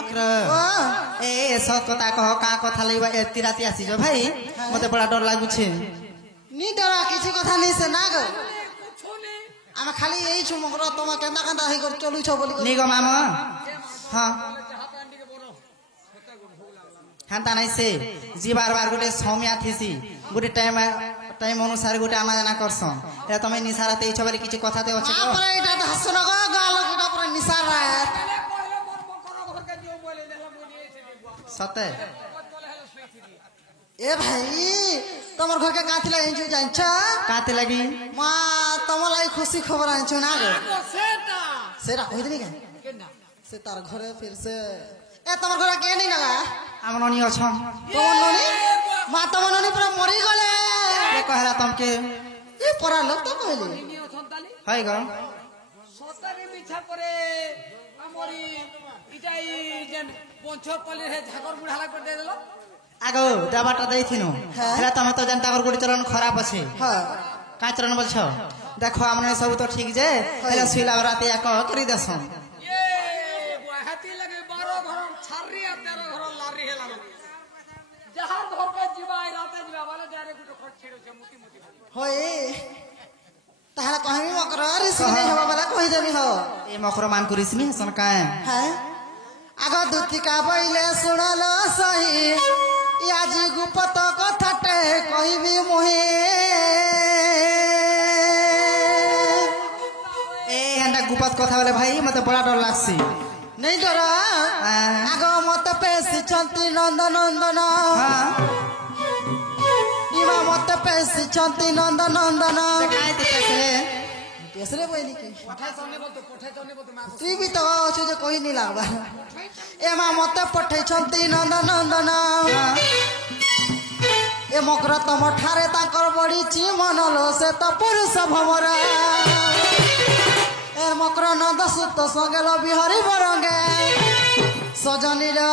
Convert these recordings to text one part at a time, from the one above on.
मकर ए सत कथा कह का कथा लइबा एती राती आसी जो भाई मते बड़ा डर लागु छे नी डरा किसी कथा नहीं से ना गो आमे खाली यही छु मकर तमा केंदा केंदा हे कर चलु छ बोली नी गो मामा हां हांता नहीं से जी बार बार गोटे सौम्या थीसी गोटे टाइम अनुसार गोटे आना जाना करस ए तमे निसारा ते छ बारी किछि कथा ते अछि पर एटा त हसन गो गाल किटा पर निसार रात सते ए भाई तमर घर के काथिला एंजो जान्छ काते लगी मा तमलाई खुशी खबर आन्छ ना गो सेटा कहि देबी के से तार घरे फिर से ए तमर घर के नहीं लगा आम ननी अछ तमर ननी मा तमर ननी पूरा मरी गले ए कहला तमके ए परा लोग तो कहले हाय गो सतरी मिछा करे हमरी इटाई जेन पंचो पले हे झाकर बुढ़ाला कर दे देलो आगो देबाटा दैथिनु हेला तमे तो जनता कर गोडी चलन खराब अछि हां का चलन बोल छ देखो हमने सब तो ठीक जे हेला सुइला राते या कह करी देसो ये हाथी लगे 12 घर छारी आ 13 घर लारी हेला जहां घर के जीवा राते जीवा वाला जारे गुटो खट छेड़ो छ मुती मुती होए ताहला कहमी मकर रिसी नहीं हवा वाला कहि देबी हो ए मकर मान को रिसमी हसन का हैं आगो दुतिका बइले सुनलो सही याजी गुपत कथाटे कहबी मोहि ए हंडा गुपत कथा बोले भाई मते बड़ा डर लागसी नहीं डर आगो मत पेसी चंती नंद नंदन हां इमा मत पेसी चंती नंद नंदन काय ते पेसरे पेसरे बोली की पठाय तने बोल तो मा तू भी तो अछि जे कहि नहीं लागबा एमा मत पठै चंती नंद नंदन ए मकर तम ठारे ताकर बड़ी मनलो से तो पुरुष भमरा ए मकर नंद सुत संगेल बिहारी बरंगे सजनी रे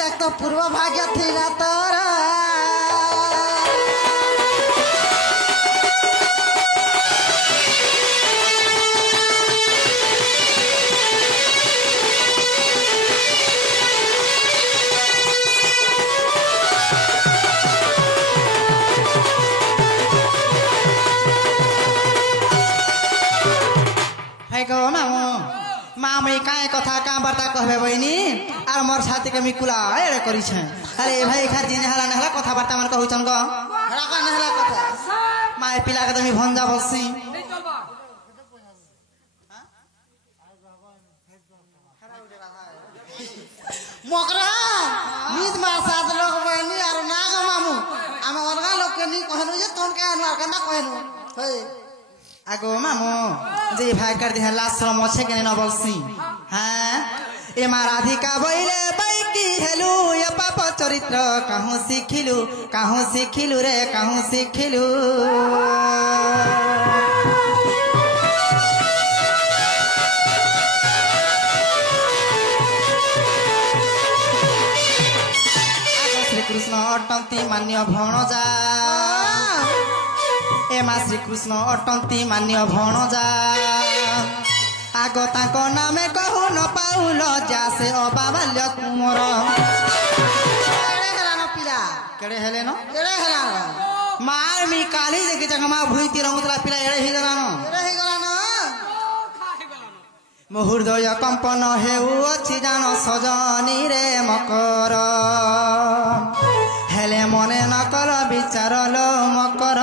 देख तो पूर्व भाग्य थिला तोरा मामे काय कथा का बर्ता कहबे बहिनी आर मोर छाती के मिकुला एड़े करी छे अरे भाई खार दिन हला नहला कथा बर्ता मन कहू छन ग हरा का नहला कथा माय पिला के तमी भंजा बसी नहीं चलबा मकरा नीत मार साथ लोग बहिनी आर नाग मामू हम अलगा लोग के नहीं कहनु जे तोन के अनवार केना कहनु हे आगो मामो जे भाई कर दे लाश्रम छे के न बलसी हां ए मार राधिका बइले बैकी हेलु या पाप चरित्र काहू सिखिलु रे काहू सिखिलु श्री कृष्ण अटंती मान्य भणजा ए मा श्री कृष्ण अटंती मान्य भणजा आगो ताको नामे कहू न पाउल जासे अबाबाल्य कुमर केड़े हला न पिला केड़े हेले न केड़े हला न मार मी काली देखि जगमा भुइती रंगुतला पिला एड़े हि गला न केड़े हि गला न मुहूर्दय कंपन हेउ अछि जान सजनी रे मकर हेले मने न कर विचार लो मकर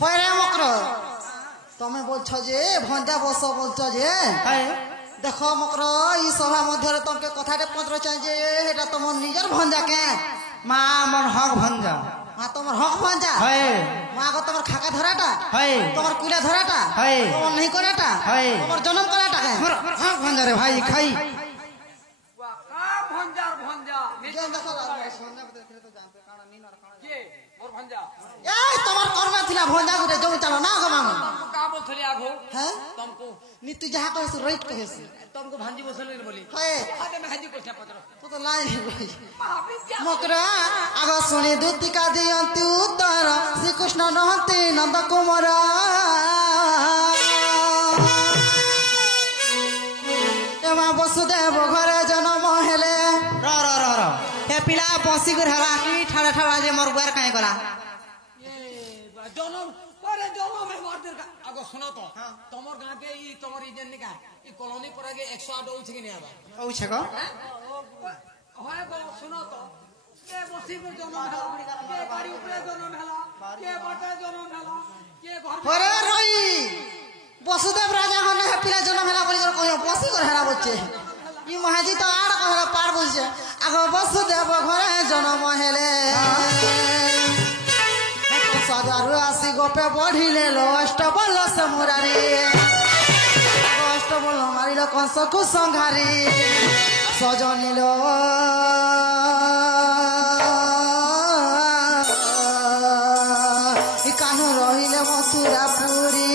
होरे मकर तमे बोलछ जे भंजा बस बोलछ जे देखो मकर ई सभा मध्य तमके कथाटे पत्र चाहि जे हेटा तम निजर भंजा के मा मन हक भंजा मा तमर हक भंजा है मा को तमर खाका धराटा है तमर कुला धराटा है तमर नहीं कराटा है तमर जन्म कराटा के मोर हक भंजा रे भाई खाई वाह का भंजा जे देखो के मोर भंजा ए तमर कर्म थिला पिला भंजा गुटे जो चलो ना गो मामू का बोलथली आगो हैं तुमको नी तू जहां कहस राइट कहस तुमको भांजी बोलथली बोली हे आदे में हाजी कोठा पत्र तू तो लाई रही महावीर क्या मकरा आगो सुनी दूतिका दियंती उत्तर श्री कृष्ण नहंती नंद कुमार एमा वसुदेव घरे जन्म हेले र हे पिला बसी कर हरा की ठाड़ा ठाड़ा जे मोर गुआर काहे गला ये जनम अरे जनम में मार देर का आगो सुनो तो तमर गां के ई तमर इजन निका ई कॉलोनी पर आगे 108 होछ कि नहीं आबा औ छको होय गो सुनो तो के बसी में जनम हला के गाड़ी ऊपर जनम हला के बटे जनम हला के घर अरे रही वसुदेव राजा हने हे पिला जन्म हेला बोली कर कहियो बसी कर हेला बच्चे ई महाजी तो आड़ कहला पार बुझे आगो वसुदेव घरे जन्म हेले सजारु आसी गोपे बढ़िले लो अष्टबल से मुरारी अष्टबल मारिलो कंस को संघारी सजनिलो काहू रहिले मथुरा पुरी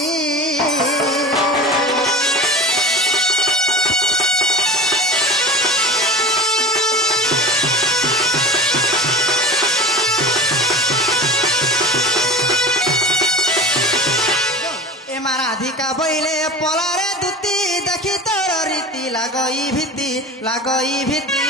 राधिका बैले पलारे दुती देखी तोर रीति लागई भीति लागई भीति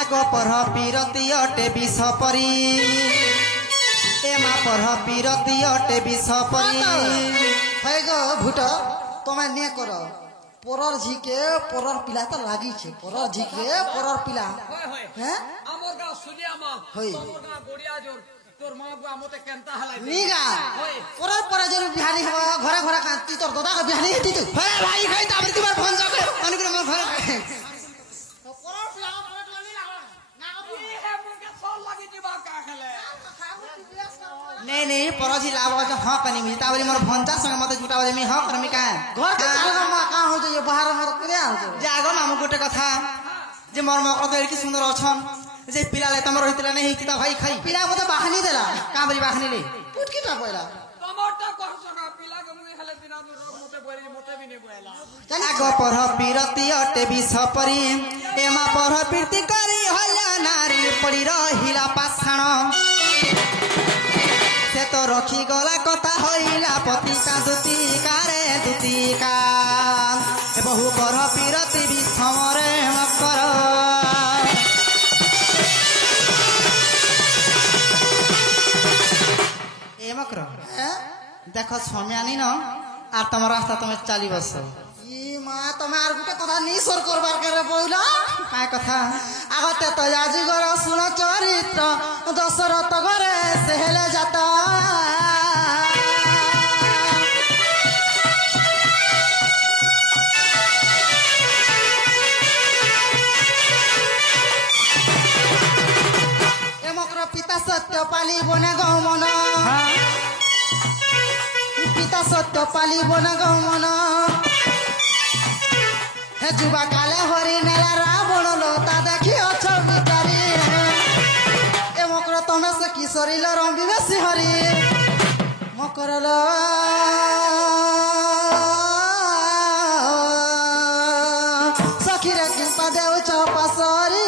आगो पर पीरती अटे विष परी एमा पर पीरती अटे विष परी गो भूट तुम्हें नहीं करो पोरर झिके पोरर पिला तो लागी छे पोरर झिके पोरर पिला हैं हमर गांव सुनिया मां होई तोर गांव गोड़िया जोर तोर मां गो मते केनता हलाई नीगा पोरर पर जरूर बिहारी हो घरे घरे कांती तोर दादा के बिहारी हेती तू हे भाई खाई ताबरी तुम्हार फोन जाके अनुग्रह मोर घरे पोरर पिला पोरर टोली लागो ना ये है मुके सोल लागी जीवा का खेले नहीं परजी लाभ हाँ कनी मुझे ताबरी मोर भंजा संग मते जुटा बजे मी हाँ करमी का घर के चालगा मा का हो जे बाहर में करे हो जे जागो मामू गोटे कथा जे मोर मकर तो एकी सुंदर अछन जे पिला ले तमर होइतला नहीं हिता भाई खाई पिला मते बाहनी देला का बरी बाखनी ले पुट की ना बोला टमाटर को सका पिला के मुई खाले बिना रोग मते बोली मते भी नहीं बोला आगो पर पीरती अटे विष परी एमा पर पीरती करी हल्ला नारी पड़ी रहिला पाछाण से तो रखी गला कथा हईला पतिका दुतिका रे दुतिका बहु कर पीरती विषमरे मकर ए मकर देखो छमियानी न आर तुम रास्ता तुम चली बस ई मां तुम्हार गुटे कथा नहीं सोर करबार करे बोइला काय कथा आगते तो याजीगर सुन चरित्र दशरथ घरे से हेले जाता एमकर पिता सत्य पाली बने गमन पिता सत्य पाली बने गमन हे जुबा काले हरि नेला रावण लोता देखी अछ बिचारी ए मकर तमे से किशोरी ल रंबी बेसी हरि मकर ल सखी रे कृपा देव चौपासरी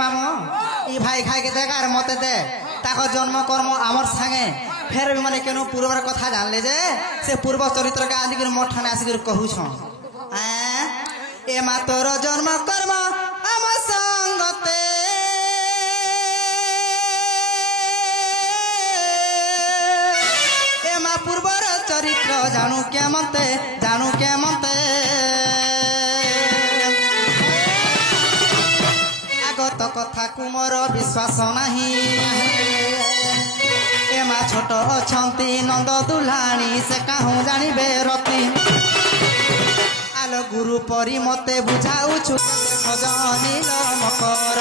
मामो ई भाई खाई के देख मते दे ताको जन्म कर्म आमर संगे फेर भी माने केनो पूर्वर कथा जान ले जे से पूर्व चरित्र के आदि के मठ ठाने आसी कहू छ ए मा तोर जन्म कर्म आम संगते ए मा पूर्वर चरित्र जानू के मते आगत कथा कुमर विश्वास नहीं एमा छोट अछंती नंद दुल्हाणी से काहू जानिबे रति आलो गुरु परी मते बुझाउछु सजनी ल मकर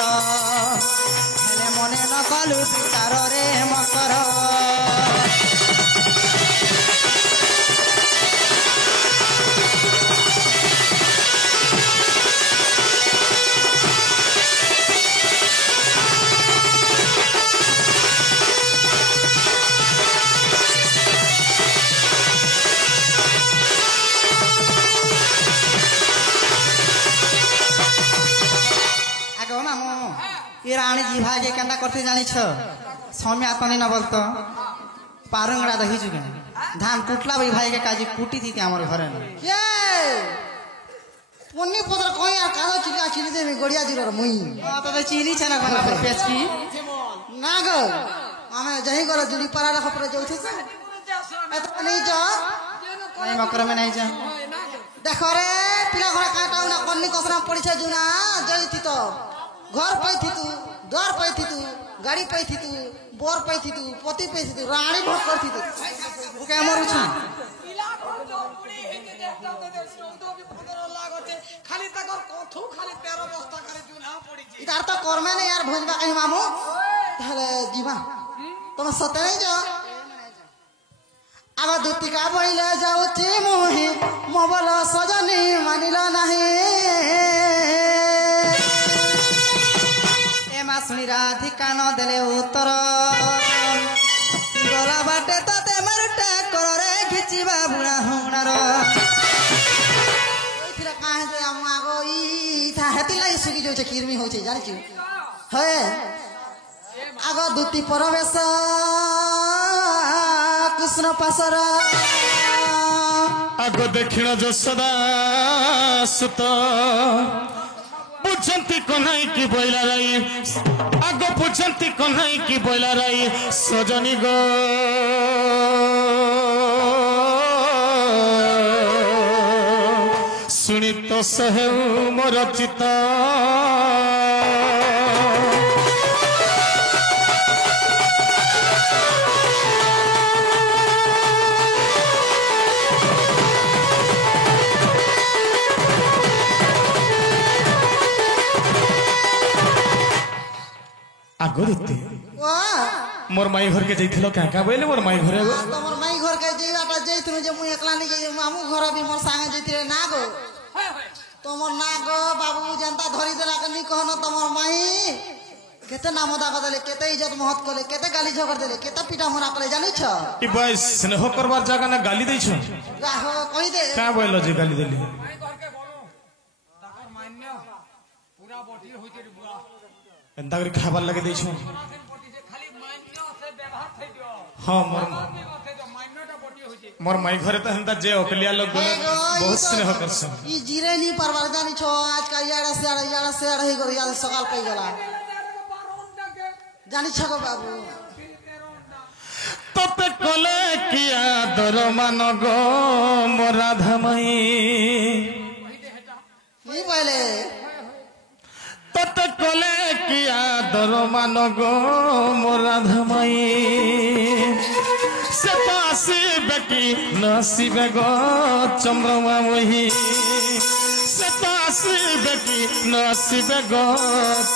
हेले मने न कलु विचार रे मकर राणी जी भागे केंदा करते जानी छ समय तनी न बोलतो पारंगड़ा दही जुगे धान कुटला भाई भाई के काजी कुटी थी हमर घरे ये पन्नी पत्र कोई आ कालो चिला चिली दे गड़िया जिरो मुई तो चीनी छ ना घर पर पेचकी ना गो हमें जही गलो जुली पराडा खपरे जाउ छ ए तो नहीं जा नहीं मकर में नहीं जा देखो रे पिला घर काटाउ ना कन्नी कसरा पड़ी छ जुना जई थी तो घर पैथी तू द्वार पैथी तू गाड़ी पैथी तू बोर पैथी तू पति पैथी तू रानी भोग करथी तू के मरु छु पिला को जो पुड़ी हिंदी देखता तो दे सौदो भी 15 लाख होते खाली तकर कोथू खाली 13 बस्ता करे जुना पड़ी छी इधर तो करमे ने यार भोजबा कहि मामू ताले जीवा तुम सते नहीं जा आवा दुतिका बइले जाउती मोहि मोबल सजनी मानिला नाही सुनी राधिका न देले उत्तर गला बाटे तते मरटा करे घिचिबा बुढ़ा हुनार ओइथिरा काहे जे हम आगो ई था हेति लाई सुगी जो छे किरमी होय छे जानि छु हे आगो दुति परवेश कृष्ण पासरा आगो दक्षिण जसदा सुत पूछंती कन्हई की बोला रही आगो पूछंती कन्हई की बोला रही सजनी गो सुनी तो सहे मोर चिता आगो दिते वाह मोर माई घर के जइथिलो का का बोले मोर माई घरे तमर माई घर के जेवाटा जइतनु जे मुई एकला नि जे मामू घर भी मोर संगे जइतिरे ना गो तमर ना गो बाबू जनता धरी देला के नि कहनो तमर माई केते नाम दा बदले केते इज्जत महत करे केते गाली झगड़ देले केते पिटा मोरा करे जानि छ ई भाई स्नेह करबार जगह ना गाली दै छ राहो कहि दे का बोलो जे गाली देली भाई घर के बोलो ताकर मान्य पूरा बोटी होइते रे बुआ एंता कर खाबार लगे दै छ बोटी से खाली मान्य से व्यवहार થઈ ગયો हां मोर मान्यटा बोटी होइते मोर माई घरे तो हंता जे ओकलिया लोग बोले बहुत स्नेह करछ ई जीरे नी परवार जानि छ आज का याड़ा से रही गो याद सकाल पई गेला जानि छ गो बाबू तते कले किया दर मान गो मोरा धमई नी पहले तते कले किया दर मान गो मोरा धमई से पासी बेकी नसीबे गो चंद्रमा मोही से पासी बेकी नसीबे गो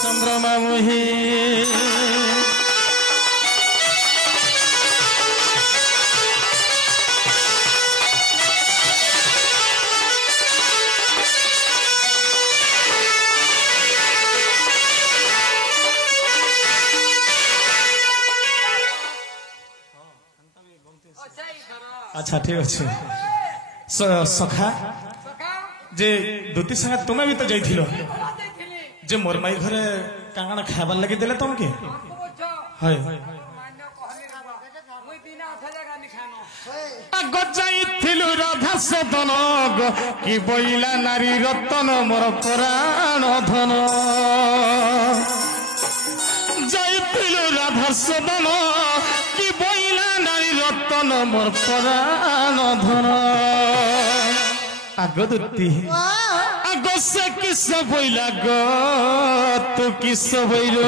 चंद्रमा मोही अच्छा ठीक अच्छे सखा जे दुती संगे तुम्हें भी तो जाइथिलो जे मोर माई घरे कांगणा खाबार लगे देले तुमके हाय आगो जाइथिलु राधा सदन की बइला नारी रतन मोर प्राण धन जाइथिलु राधा सदन की बइला नारी रतन मोर प्राण धन आगो दुती आगो से किस बइला गो तू किस बइलो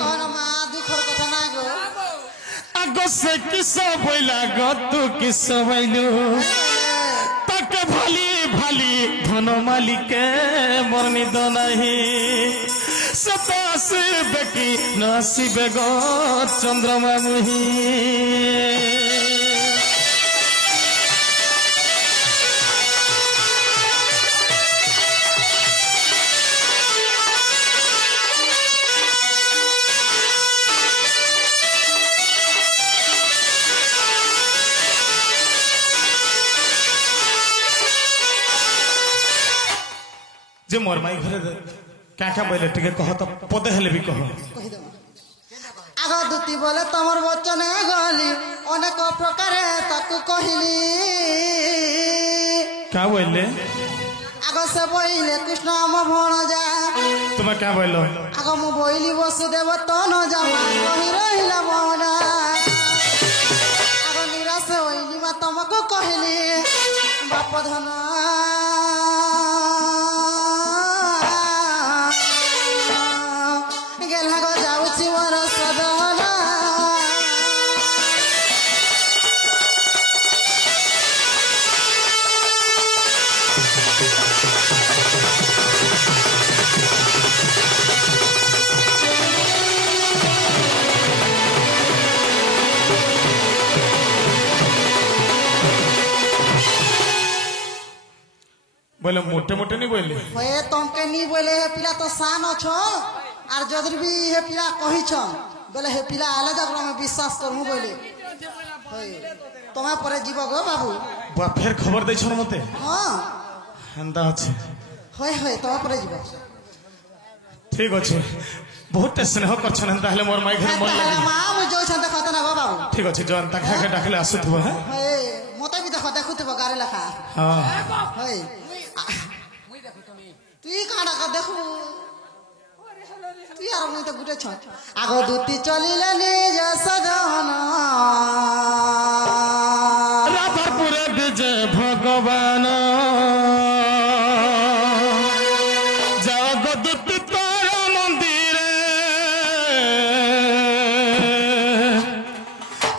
कहना मा दुखर कथा ना गो आगो से किस बोला गो तू किस बैलू तक भाली भाली धन मालिके मोर निद नहीं सत आसबे कि न आसबे गो चंद्रमा मुही जे मोर माई घरे क्या क्या बोले टिके कह तो पदे हेले भी कह आग दुती बोले तमर वचन गली अनेक प्रकार ताकू कहली क्या बोले आग से बोले कृष्ण आम भण जा तुम्हें क्या बोलो आग मु बोली वसुदेव तन जमा कही रहिला मना आग निराश होइली मा तुमको कहली बाप धन गेला गो जाउची मोर सदना बोले मोटे मोटे नहीं बोले हे तुमके नहीं बोले हे पिला तो सान अछो आर जदर भी हे पिला कही छ बोले हे पिला आले जकरा में विश्वास करमु बोले तुम्हें परे जीव गो बाबू बुआ फिर खबर दे छन मते हां हंदा अछि होय होय तुम्हें परे जीव ठीक अछि बहुत स्नेह करछन हंदा हले मोर माई घर मन लागी मां मु जो छन देखत ना गो बाबू ठीक अछि जन ता खा के डाकले आसुथबो है हे मते भी देखुथबो गारे लखा हां होय তুই কানা কা দেখু তুই আর মুই তো গুটে ছ আগ দুতি চলিলে নিজ সদন রাধাপুরে বিজয় ভগবান জগদূতি তোর মন্দিরে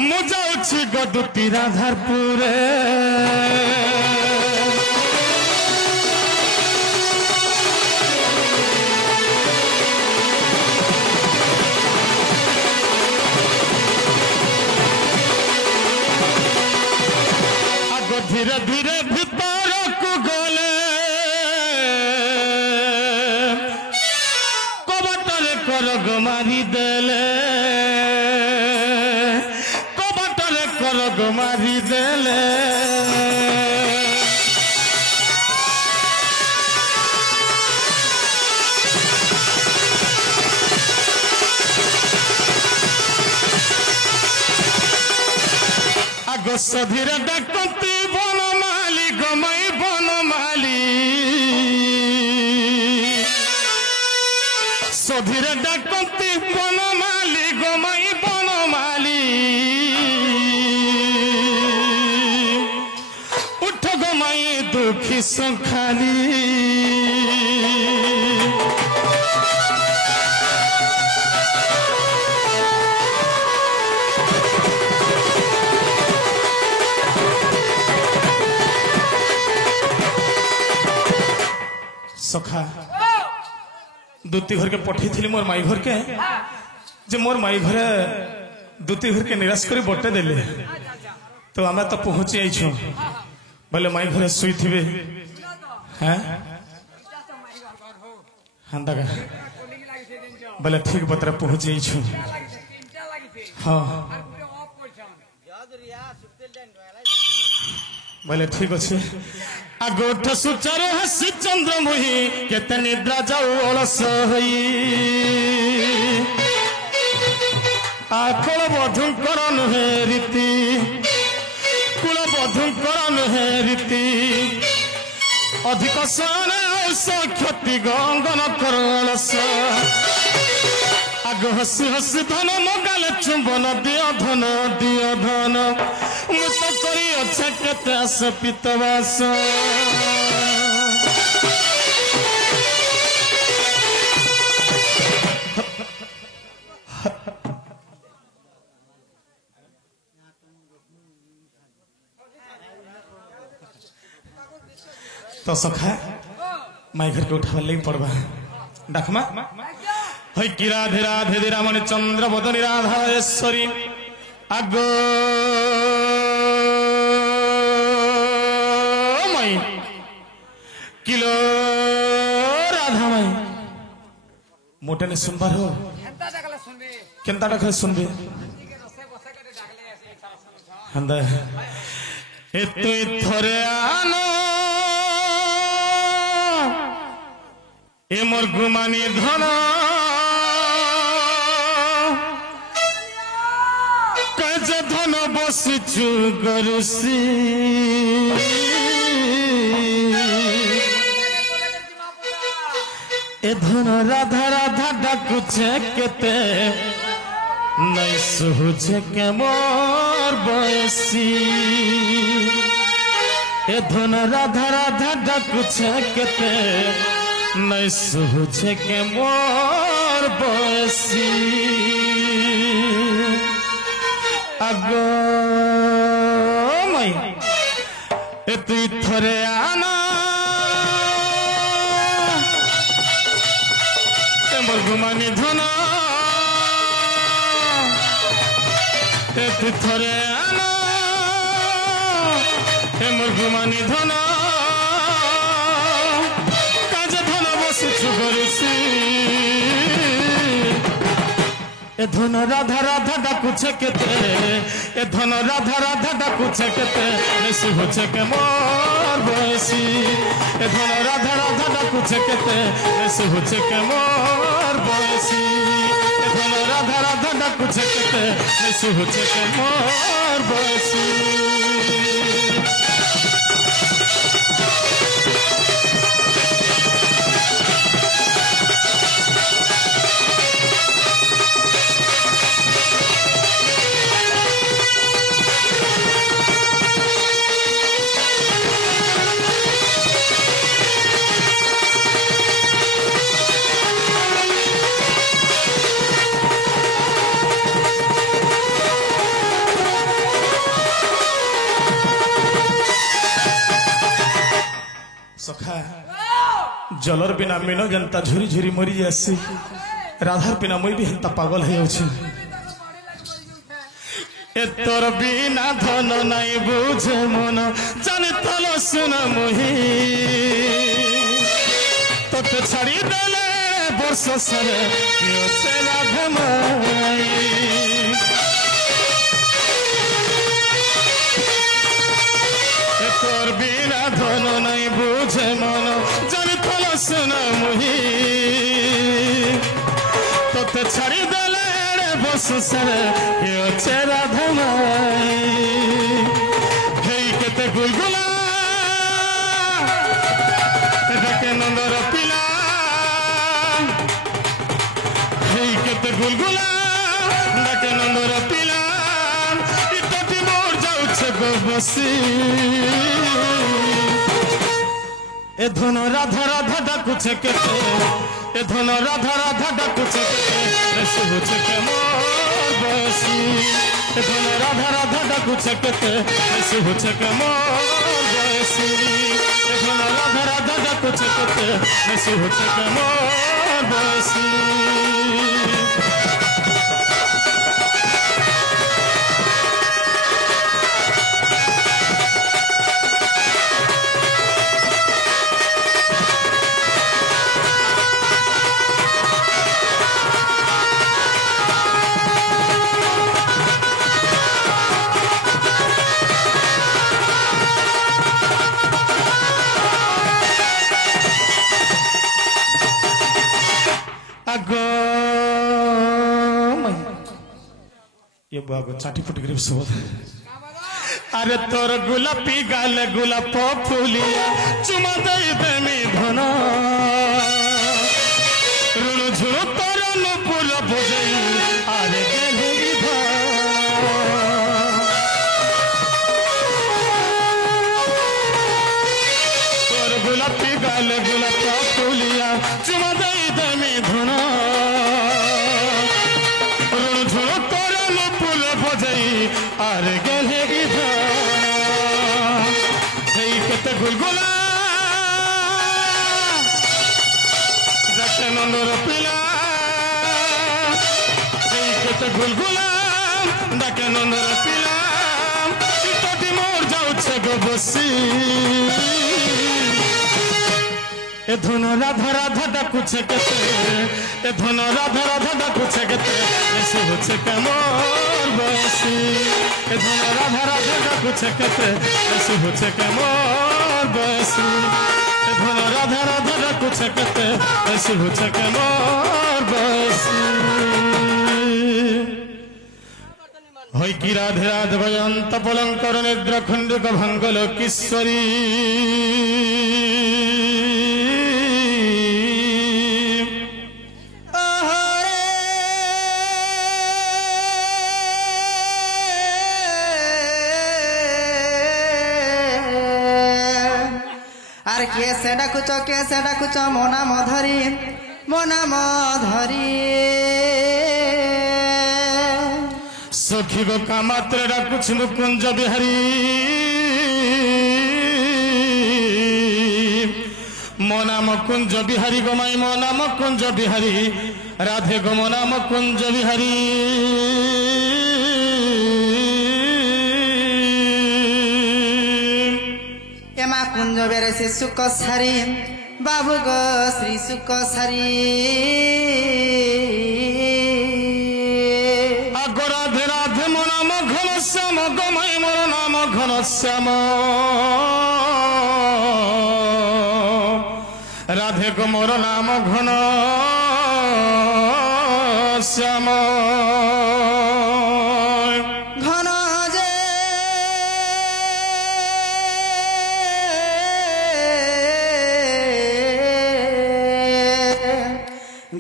মু যাচ্ছি গদূতি রাধারপুরে धीरे धीरे भीतर को गले कबटरे करग मारी देले कबटरे करग मारी देले आगो सधीरे डाकती बनमाली गमाई बनमाली सधीरे डाकती बनमाली गमाई बनमाली उठ गमाई दुखी संखाली सखा दूती घर के पठे थी मोर माई घर के जे मोर माई घरे दूती घर के निराश कर बटे देले तो आम तो पहुंची आईछु बोले माई घरे शुई थे हैं हंदा का बोले ठीक बतरा पहुंची आईछु हाँ बोले ठीक अच्छे आगोठ सुचार हसी चंद्रमुही केते निद्रा जाऊ अलस आकल बधुकर नुहे रीति कुल बधुकर नुहे रीति अधिक सने औष क्षति गंगन कर अलस आग हसी हसी धन मगाले चुंबन दियो धन मुत करी अच्छा केते आस पितवास तो सखा माई घर के उठावा लगी पड़वा डाकमा हई कि राधे राधे धीरामणि चंद्र बदनी राधाश्वरी आग मई किलो राधा माई मोटे ने सुनबार हो केनता डाकले सुनबे हंदा ए तुई थरे आनो ए मोर गुमानी धन कज धन बसिचु गरुसी ए धन राधा राधा डाकुछे केते नहीं सुहुछे के मोर बयसी ए धन राधा राधा डाकुछे केते नहीं सुहुछे के मोर बयसी आगो मई ए तुई थरे आना ए मोर गुमानी धना ए तुई थरे आना ए मोर गुमानी धना ए धन राधा राधा डाकुछे केते ए धन राधा राधा डाकुछे केते नेसु होछे के मोर बयसी ए धन राधा राधा डाकुछे केते नेसु होछे के मोर बयसी ए धन राधा राधा डाकुछे केते नेसु होछे के मोर बयसी सखा जलर बिना मीन जनता झुरी झुरी मरी जासी राधार बिना मुई भी हंता पागल है ए तोर बिना धन नहीं बुझे मन जाने तलो सुन मुही तोते छाड़ी देले वर्ष सरे क्यों से राधा माई तोर बिना धन नहीं बुझे मन जन थल सुन मुही तोते छाड़ी देले बस सरे के राधा माई हे केते गुलगुला डाके नंदर पिला हे केते गुलगुला डाके नंदर पिला इतटी मोर जाउछे गो बसी ए धन राधा राधा डाकुछे केते ए धन राधा राधा डाकुछे केते नेसु होछे के मोर बयसी ए धन राधा राधा डाकुछे केते नेसु होछे के मोर बयसी ए धन राधा राधा डाकुछे केते नेसु होछे के मोर बयसी ये बाबू चाटी फुट गरीब सोद अरे तोर गुलापी गाल गुलाप फूलिया चुमा दई देमी धन ऋण झुण तोर नुपुर बुझई अरे गेली तोर गुलापी गाल गुलाप फूलिया चुमा दई देमी धन अरे गले केते गुलगुला নন্দর পিলা এই কেতে গুলগুলা ডাকে নন্দর পিলা চিত্তটি মোর যাচ্ছে গো বসি এ ধন রাধা রাধা ডাকুছে কেতে এ ধন রাধা রাধা ডাকুছে কেতে এসে হচ্ছে কেমন বসি এ ধন রাধা রাধা ডাকুছে কেতে এসে হচ্ছে কেমন বসি এ ধন রাধা রাধা ডাকুছে কেতে এসে হচ্ছে কেমন বসি হই কি রাধে রাধে ভয়ন্ত পলঙ্কর নিদ্র খণ্ডিক ভাঙ্গল কিশোরী আর কে সে ডাকুছ মো নাম ধরি সখী গো কামাত্রে ডাকুছি মুকুঞ্জ বিহারী মো নাম কুঞ্জ বিহারী গো মাই মো নাম কুঞ্জ বিহারী রাধে গো মো নাম কুঞ্জ বিহারী এমা কুঞ্জ বেড়ে শ্রী সুখ সারি বাবু গো শ্রী সুখ সারি আগো রাধে রাধে মো নাম ঘন শ্যাম গো মাই মোর নাম ঘন শ্যাম রাধে গো মোর নাম ঘন শ্যাম ঘন যে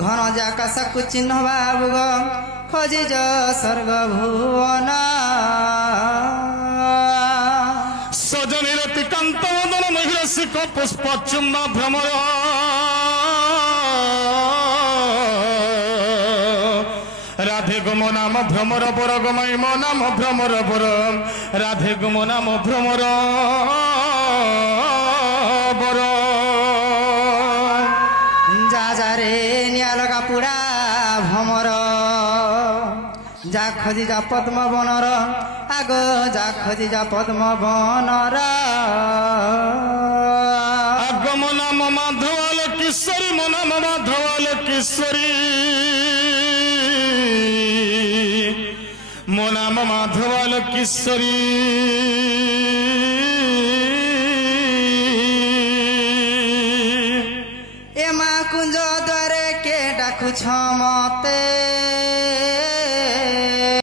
ঘন যে আকাশକୁ ଚିହ୍ନ ବାବୁ ଗ ଖୋଜି ଯ ସ୍ୱର୍ଗ ଭୁବନ সজনী রতি কান্ত মদন মহির শিখ পুষ্প চুম্ব ভ্রমর রাধে গো মো নাম ভ্রমর বর গো মাই মো নাম ভ্রমর বর রাধে গো মো নাম ভ্রমর বর যা যা রে নিয়া লগা পুরা ভমর যা খোঁজি যা পদ্ম বনর আগ যা খোঁজি যা পদ্ম বনর আগ মো নাম মাধবাল কিশোরী মো নাম মাধবাল কিশোরী মো নাম মাধবাল কিশোরী এমা কুঞ্জ দ্বারে কে ডাকুছ মতে